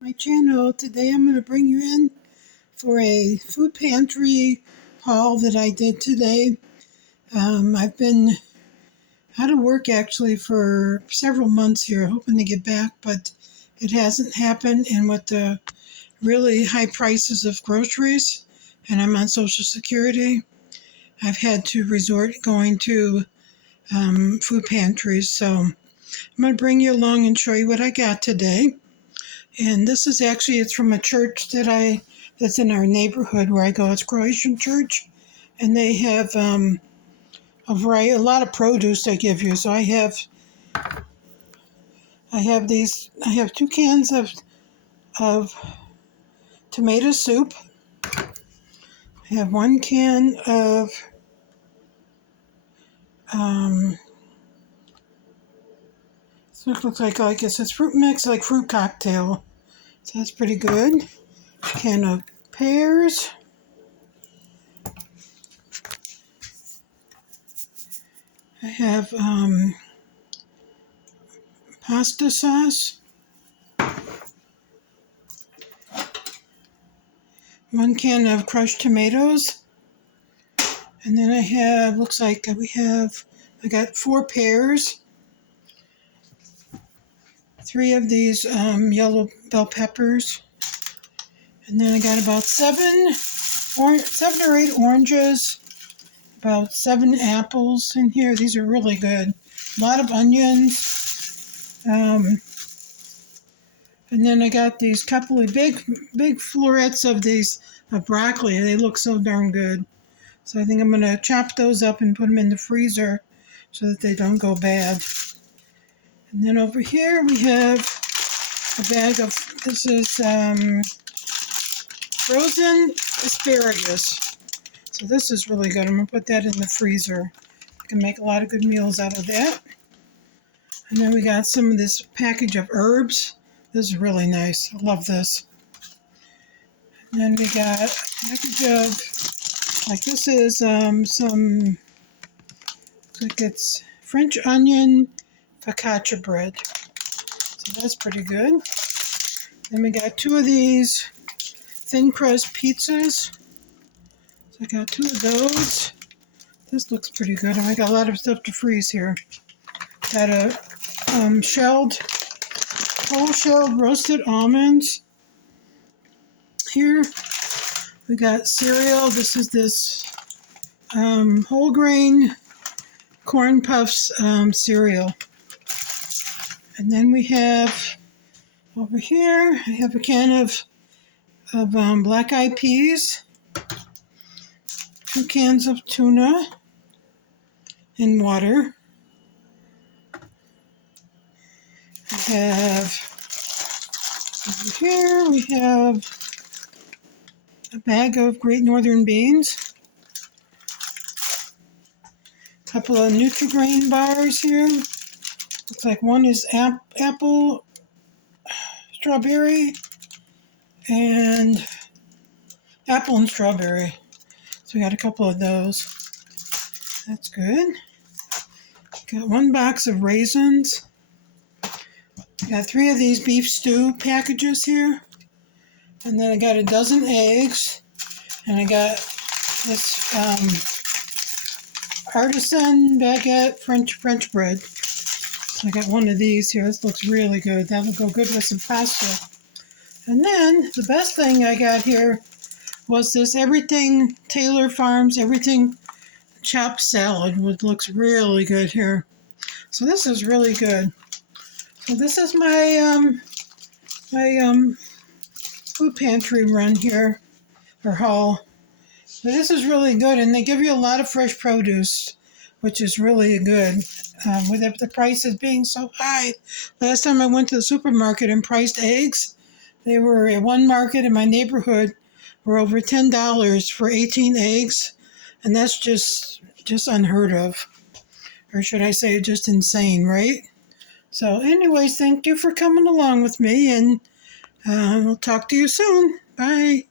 My channel. Today I'm going to bring you in for a food pantry haul that I did today. I've been out of work actually for several months here, hoping to get back, but it hasn't happened. And with the really high prices of groceries, and I'm on Social Security, I've had to resort going to food pantries. So I'm going to bring you along and show you what I got today. And this is actually, it's from a church that's in our neighborhood where I go. It's Croatian church, and they have a lot of produce they give you. So I have 2 cans of tomato soup. I have 1 can of this looks like, I guess it's fruit mix, like fruit cocktail. So that's pretty good. Can of pears. I have pasta sauce. 1 can of crushed tomatoes. And then I got 4 pears. 3 of these yellow bell peppers. And then I got about 7 or 8 oranges. About 7 apples in here. These are really good. A lot of onions. And then I got these couple of big florets of broccoli. They look so darn good. So I think I'm going to chop those up and put them in the freezer so that they don't go bad. And then over here we have a bag of, this is frozen asparagus. So this is really good. I'm going to put that in the freezer. I can make a lot of good meals out of that. And then we got some of this package of herbs. This is really nice. I love this. And then we got a package of, like this is it's French onion focaccia bread. So that's pretty good. Then we got 2 of these thin crust pizzas. So I got 2 of those. This looks pretty good. I got a lot of stuff to freeze here. Got a whole shelled roasted almonds. Here we got cereal. This is whole grain corn puffs cereal. And then we have over here, I have a can of black eyed peas, 2 cans of tuna in water. I have over here, we have a bag of Great Northern beans, a couple of Nutri-Grain bars here. Looks like one is apple, strawberry, and apple and strawberry. So we got a couple of those. That's good. Got 1 box of raisins. Got 3 of these beef stew packages here. And then I got a dozen eggs. And I got this artisan baguette French bread. So I got 1 of these here. This looks really good. That will go good with some pasta. And then the best thing I got here was this Everything Taylor Farms Everything chopped salad, which looks really good here. So this is really good. So this is my food pantry run here, or haul. So this is really good, and they give you a lot of fresh produce, which is really good. With the prices being so high, last time I went to the supermarket and priced eggs, they were at one market in my neighborhood were over $10 for 18 eggs, and that's just unheard of, or should I say just insane, right? So anyways, thank you for coming along with me, and we'll talk to you soon. Bye.